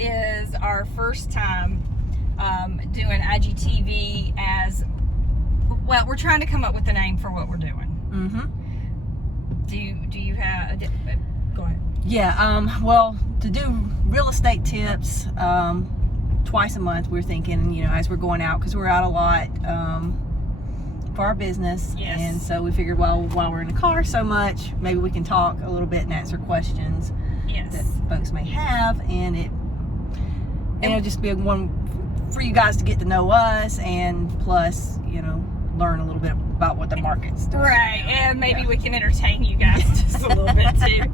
is our first time doing IGTV as well. We're trying to come up with a name for what we're doing. Do you have? Go ahead. Yeah. Well, to do real estate tips twice a month, we're thinking, as we're going out, because we're out a lot for our business. Yes. And so we figured, while we're in the car so much, maybe we can talk a little bit and answer questions that folks may have, and it'll just be one for you guys to get to know us, and plus, learn a little bit about what the market's doing. Right, and maybe we can entertain you guys just a little bit too.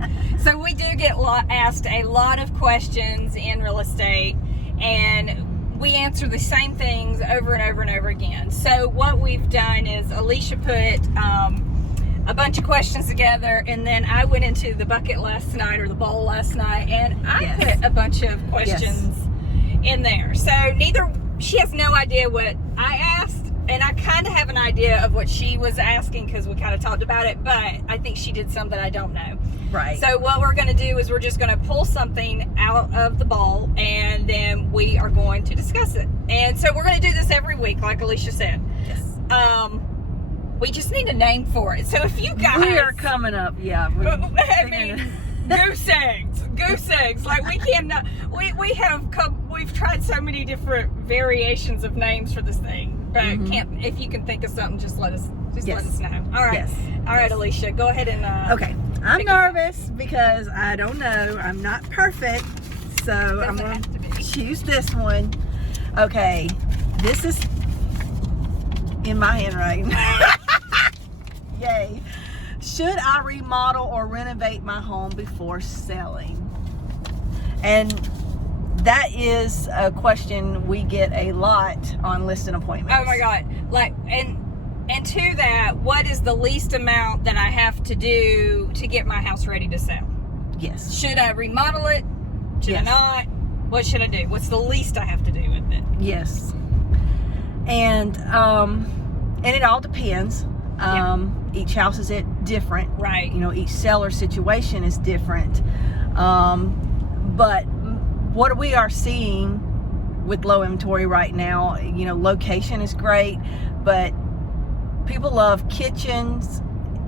So we do get asked a lot of questions in real estate, and we answer the same things over and over and over again. So what we've done is Alicia put a bunch of questions together, and then I went into the bucket last night, or the bowl last night, and I put a bunch of questions in there. So she has no idea what I asked, and I kind of have an idea of what she was asking because we kind of talked about it, but I think she did some that I don't know. Right. So what we're going to do is we're just going to pull something out of the bowl, and then we are going to discuss it. And so we're going to do this every week, like Alicia said. Yes. We just need a name for it. So if you guys... We are coming up, goose eggs. Like, we cannot... We've tried so many different variations of names for this thing. But if you can think of something, just let us know. All right. Yes. All right, Alicia, go ahead and okay. I'm nervous because I don't know. I'm not perfect. So I'm going to choose this one. Okay. This is in my handwriting. Yay. Should I remodel or renovate my home before selling? And that is a question we get a lot on listing appointments. Oh my God. And to that, what is the least amount that I have to do to get my house ready to sell? Yes. Should I remodel it? Should I not? What should I do? What's the least I have to do with it? Yes. And it all depends. Each house is different. Right. Each seller situation is different. But what we are seeing with low inventory right now, location is great, but people love kitchens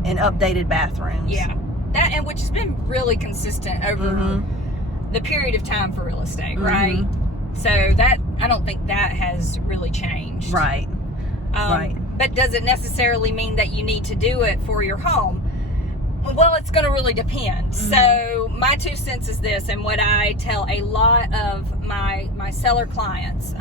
and updated bathrooms. Yeah. That, and which has been really consistent over the period of time for real estate, right? So that, I don't think that has really changed. Right. Right. But does it necessarily mean that you need to do it for your home? Well, it's going to really depend. So my 2 cents is this, and what I tell a lot of my seller clients,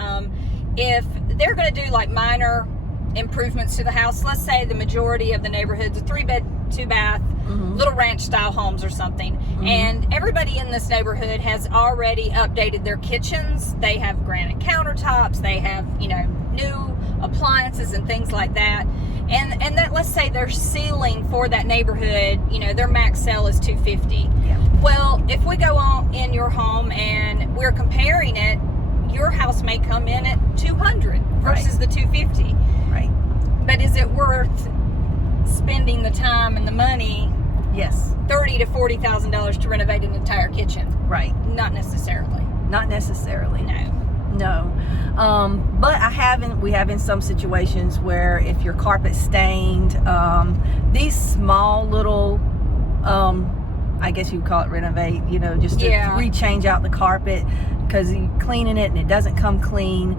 if they're going to do like minor improvements to the house, let's say the majority of the neighborhood's a 3-bed, 2-bath, little ranch style homes or something, and everybody in this neighborhood has already updated their kitchens. They have granite countertops, they have new appliances and things like that, and that, let's say their ceiling for that neighborhood, their max sale is $250. Well, if we go on in your home and we're comparing it, your house may come in at $200 versus the $250. Right. But is it worth spending the time and the money? Yes. $30,000 to $40,000 to renovate an entire kitchen? Right. Not necessarily. Not necessarily. No. But we have in some situations where if your carpet's stained, these small little, I guess you would call it renovate, just to rechange out the carpet because you're cleaning it and it doesn't come clean.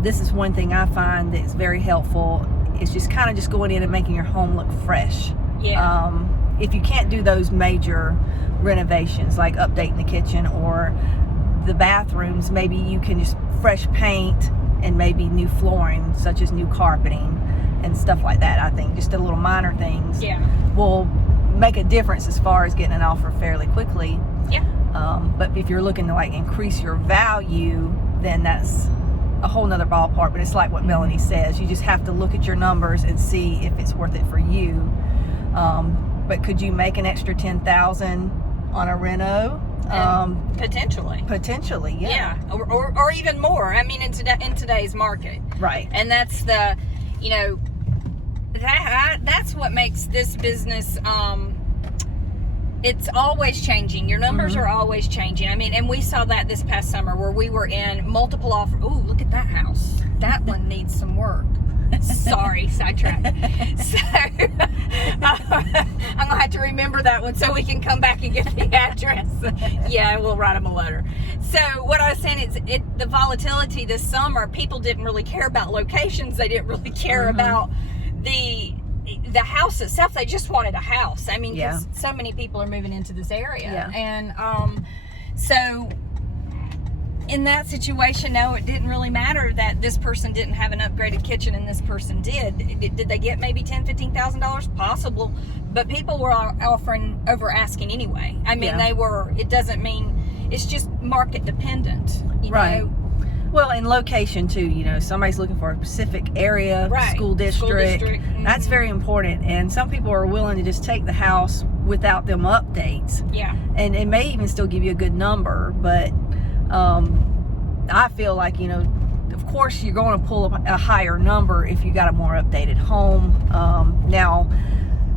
This is one thing I find that's very helpful. It's just kind of just going in and making your home look fresh. Yeah. If you can't do those major renovations like updating the kitchen or the bathrooms, maybe you can just fresh paint and maybe new flooring, such as new carpeting and stuff like that. I think just the little minor things will make a difference as far as getting an offer fairly quickly. But if you're looking to like increase your value, then that's a whole nother ballpark. But it's like what Melanie says, you just have to look at your numbers and see if it's worth it for you. But could you make an extra $10,000 on a reno? Potentially, yeah. Or even more. I mean, in today's market, right? And that's the, that's what makes this business. It's always changing. Your numbers are always changing. I mean, and we saw that this past summer where we were in multiple offers. Oh, look at that house. That one needs some work. Sorry, sidetrack. So I'm gonna have to remember that one so we can come back and get the address. Yeah, we'll write them a letter. So what I was saying is, the volatility this summer, people didn't really care about locations. They didn't really care about the house itself. They just wanted a house. I mean, 'cause so many people are moving into this area, and so. In that situation, no, it didn't really matter that this person didn't have an upgraded kitchen and this person did. Did they get maybe $10,000, $15,000? Possible, but people were offering over asking anyway. I mean, they were. It doesn't mean, it's just market dependent, you know? Well, in location too, you know, somebody's looking for a specific area, school district. That's very important. And some people are willing to just take the house without them updates. Yeah. And it may even still give you a good number, but I feel like, you know, of course you're going to pull a higher number if you got a more updated home. Now,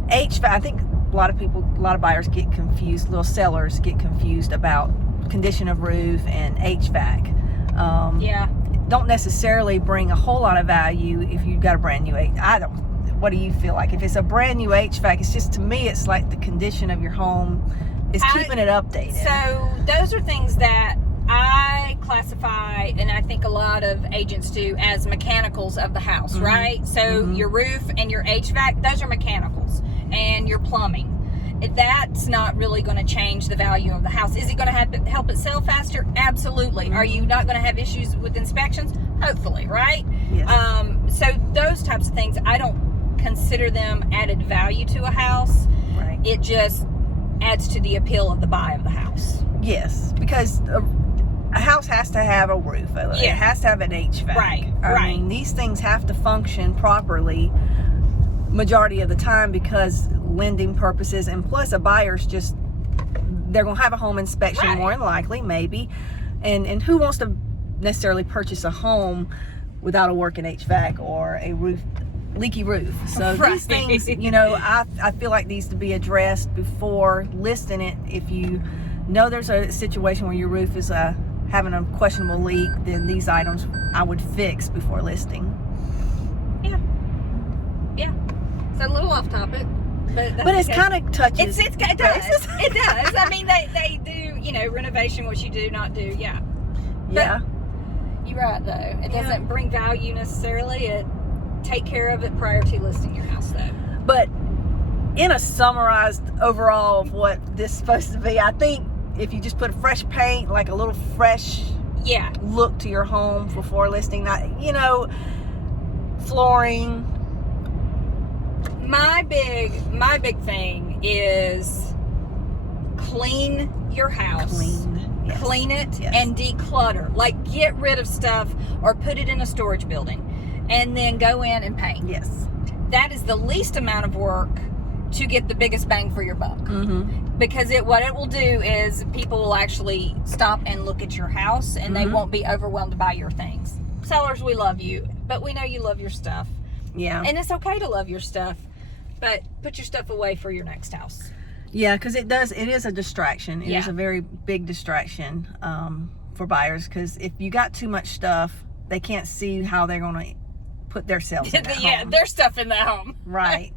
HVAC, I think a lot of buyers get confused, little sellers get confused about condition of roof and HVAC. Don't necessarily bring a whole lot of value if you've got a brand new what do you feel like? If it's a brand new HVAC, it's just, to me, it's like the condition of your home is keeping it updated. So those are things that I classify, and I think a lot of agents do, as mechanicals of the house, right? So your roof and your HVAC, those are mechanicals, and your plumbing. That's not really going to change the value of the house. Is it going to help it sell faster? Absolutely. Are you not going to have issues with inspections? Hopefully, right? Yes. So those types of things, I don't consider them added value to a house. Right. It just adds to the appeal of the buy of the house. Yes, because a house has to have a roof. It has to have an HVAC. Right. I mean, these things have to function properly majority of the time because lending purposes, and plus a buyer's just, they're going to have a home inspection more than likely, maybe. And who wants to necessarily purchase a home without a working HVAC or a leaky roof? So these things, you know, I feel like needs to be addressed before listing it. If you know there's a situation where your roof is having a questionable leak, then these items I would fix before listing. Yeah. It's a little off topic, but it's kind of touches. It does. It does. I mean, they do, you know, renovation, what you do not do. Yeah. But you're right, though. It doesn't bring value necessarily. It take care of it prior to listing your house, though. But in a summarized overall of what this is supposed to be, I think if you just put fresh paint, like a little fresh look to your home before listing, you know, flooring. My big thing is clean your house. Clean it and declutter. Like, get rid of stuff or put it in a storage building and then go in and paint. Yes. That is the least amount of work to get the biggest bang for your buck. Because what it will do is people will actually stop and look at your house, and they won't be overwhelmed by your things. Sellers, we love you, but we know you love your stuff. Yeah. And it's okay to love your stuff, but put your stuff away for your next house. Yeah, because it is a distraction. It is a very big distraction for buyers, because if you got too much stuff, they can't see how they're going to put themselves in that home. Their stuff in that home. Right.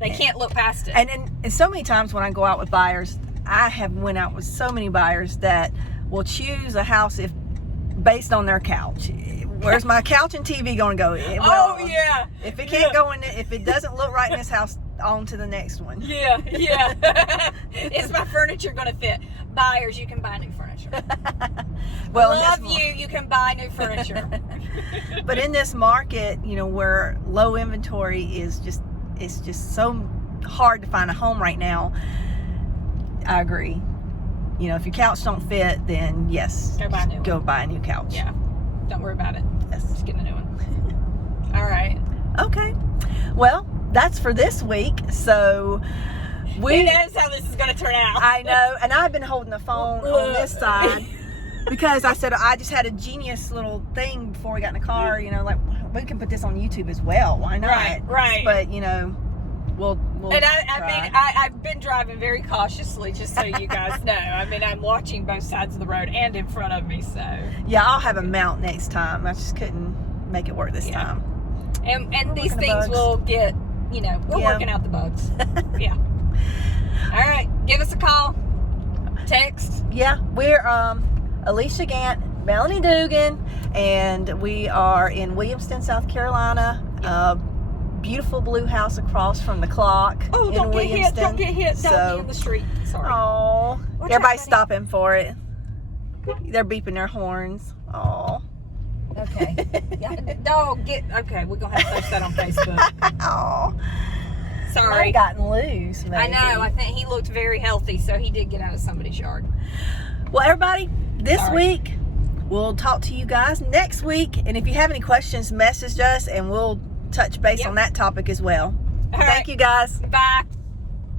They can't look past it. And so many times when I go out with buyers, I have went out with so many buyers that will choose a house based on their couch. Where's my couch and TV going to go? If it can't go in it, if it doesn't look right in this house, on to the next one. Is my furniture going to fit? Buyers, you can buy new furniture. You can buy new furniture. But in this market, you know, where low inventory is it's just so hard to find a home right now, I agree. You know, if your couch don't fit, then yes, go buy a new couch. Yeah, don't worry about it. Just get a new one. All right. Okay. Well, that's for this week. So who knows how this is going to turn out? I know, and I've been holding the phone on this side because I said I just had a genius little thing before we got in the car. You know, like, we can put this on YouTube as well. Why not? Right. But you know, we'll We'll And I try. mean, I've been driving very cautiously, just so you guys know. I mean, I'm watching both sides of the road and in front of me, so. Yeah, I'll have a mount next time. I just couldn't make it work this time. And We're these working the things bugs. will get, we're Yeah. working out the bugs. Yeah. All right. Give us a call. Text. Yeah, we're Alicia Gant, Melanie Dugan, and we are in Williamston, South Carolina. Beautiful blue house across from the clock Oh, in don't get Williamston. hit. Don't get hit. Don't be in the street. Sorry. Oh, Watch everybody's out, stopping for it. They're beeping their horns. Oh. Okay. Yeah, dog, okay, we're going to have to post that on Facebook. Oh. Sorry. Might have gotten loose, maybe. I know. I think he looked very healthy, so he did get out of somebody's yard. Well, everybody, this Sorry. week, we'll talk to you guys next week. And if you have any questions, message us, and we'll touch base Yep. on that topic as well. All Thank right. you, guys. Bye.